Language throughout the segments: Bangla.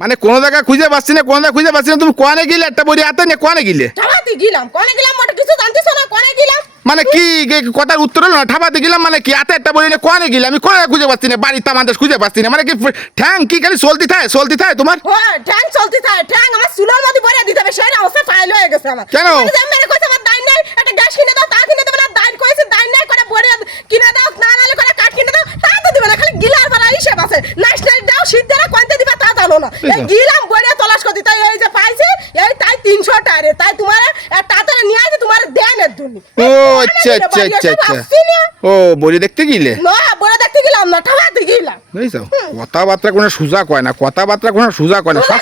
মানে কোন জায়গা খুঁজে পাচ্ছি না, কোন জায়গা খুঁজে পাচ্ছি না। তুমি কোনে গিলে একটা বড়ি হাতে নিয়ে কোনে গিলে? ঠাবাতে গেলাম, কোনে গেলাম ওটা কিছু জানতিস না, কোনে গেলাম মানে কি কথার উত্তর হলো না? ঠাবাতে গেলাম মানে কি? হাতে একটা বড়ি নিয়ে কোনে গিলে? আমি কোনে খুঁজে পাচ্ছি না, বাড়িতে আমাদের খুঁজে পাচ্ছি না। মানে কি ঠ্যাং কি খালি চলতি থাকে চলতি থাকে তোমার? হ্যাঁ ঠ্যাং চলতি থাকে, ঠ্যাং আমার চুলের মধ্যে ভরে দিতে হবে, সেই অবস্থা ফাইল হয়ে গেছে আমার। কেন? মেরে কইছে আমার দাইন নাই, একটা গ্যাস কিনে দাও, তা কিনে দেবে না, দাইন কইছে দাইন নাই করে ভরে কিনে দাও, না নালে করে কাট কিনে দাও, তা তো দিবে না, খালি গিলার বেলা হিসেব আছে। ন্যাশনাল দাও সিদ্ধেরা কোনতে দিবা তা জানো না। এই গিলাম ভরে তলাশ করতে, তাই এই যে পাইছে এই তাই 300 টাকা, তাই তোমার তাড়াতাড়ি নিয়ে আইছে তোমার দেনের দুনি। ও আচ্ছা আচ্ছা আচ্ছা আচ্ছা। ও বড়ি দেখতে গিলে? না বড় দেখতে গেলাম না, ঠাবাতে গেলাম। বুঝছো? কথাবার্তা কোনো সুজা কয় না, কথাবার্তা কোনো সুজা কয় না। সব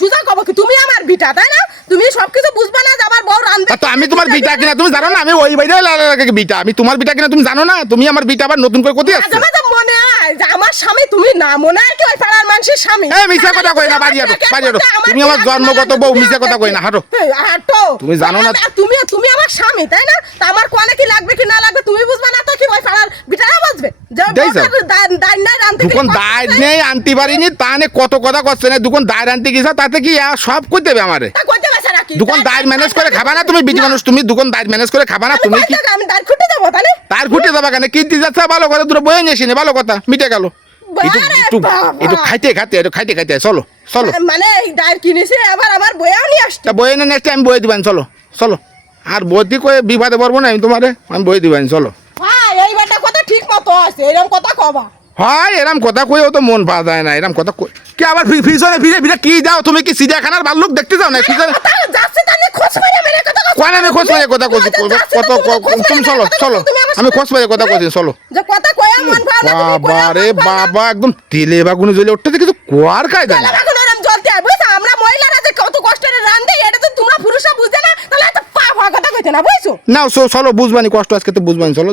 সুজা কব কি? তুমি আমার বিটা তাই না? তুমি সবকিছু বুঝবা না যে আমার বউ রাঁধবে। তো আমি তোমার বিটা কিনা তুমি জানো না? আমি ওই বাইরে বিটা, আমি তোমার বিটা কিনা তুমি জানো না? তুমি আমার বিটা আবার নতুন করে কোথায় আসছে? মাঝে মাঝে মনে হয় যে আমার স্বামী তুমি না, মনে হয় কি ওই পাড়ার মানুষের স্বামী। এই মিছা কথা কই না, বাড়ি হাঁটো বাড়ি হাঁটো। তুমি আমার জন্মগত বউ, মিছা কথা কই না, হাঁটো। হাঁটো। তুমি জানো না? তুমি তুমি আমার স্বামী তাই না? তা আমার কোনে কি লাগবে কি না লাগবে তুমি বুঝবা না, তো কি ওই পাড়ার বিটারা বুঝবে? দাইন নাই রাঁধতে দুখন দায় নেই আনতে পারিনি, তা নে কত কথা করছে না। দুখন দায় আনতে গেছ, তাতে কি সব কই দেবে আমারে? তা কইতে পারছ নাকি? দুখন দায় ম্যানেজ করে খাবা না? তুমি বিটি মানুষ, তুমি দুখন দায় ম্যানেজ করে খাবা না? তুমি কি আমি দাঁড় খুঁটে যাবো তাহলে? তার ঘুরতে যাবা কেন? কিনতে যাচ্ছে ভালো কথা, দুটো বয়ে নিয়ে এসে ভালো কথা মিটে গেল। একটু খাইতে খাইতে একটু খাইতে খাইতে চলো চলো। মানে এই দাঁড় কিনেছে আবার আমার বইয়াও নিয়ে আসছে। তা বয়ে নেক্সট টাইম বয়ে দিবেন, চলো চলো। আর বই দিয়ে কয়ে বিবাদে পারবো না আমি তোমারে, আমি বয়ে দিবেন চলো। হ্যাঁ এইবারটা কথা ঠিক মতো আছে, এরকম কথা কবা। হয় এরম কথা কইও তো মন পাওয়া যায় না, এরম কথা কই কি আবার পিছনে ফিরে ফিরে কি যাও? তুমি কি চিড়িয়াখানার ভাল্লুক দেখতে যাও না? পিছনে যাচ্ছে তাহলে খোঁজ মেরে মেরে কথা কও। কোন আমি খোঁজ মেরে কথা কইছি? কত তুমি চলো চলো, আমি খোঁজ মেরে কথা কইছি চলো। যে কথা কয়া মন ভালো না, তুমি বাবা রে বাবা, একদম তেলে বাগুনে জ্বলে উঠতে কিছু কোয়ার কায়দা না। এখন এরকম জ্বলতে হয় বুঝছো? আমরা মহিলারা যে কত কষ্টের রাঁধি, এটা তো তোমরা পুরুষরা বুঝে না, তাহলে এত পাপ হওয়ার কথা কইতে না বুঝছো? না চলো বুঝবানি, কষ্ট আজকে তো বুঝবানি, চলো।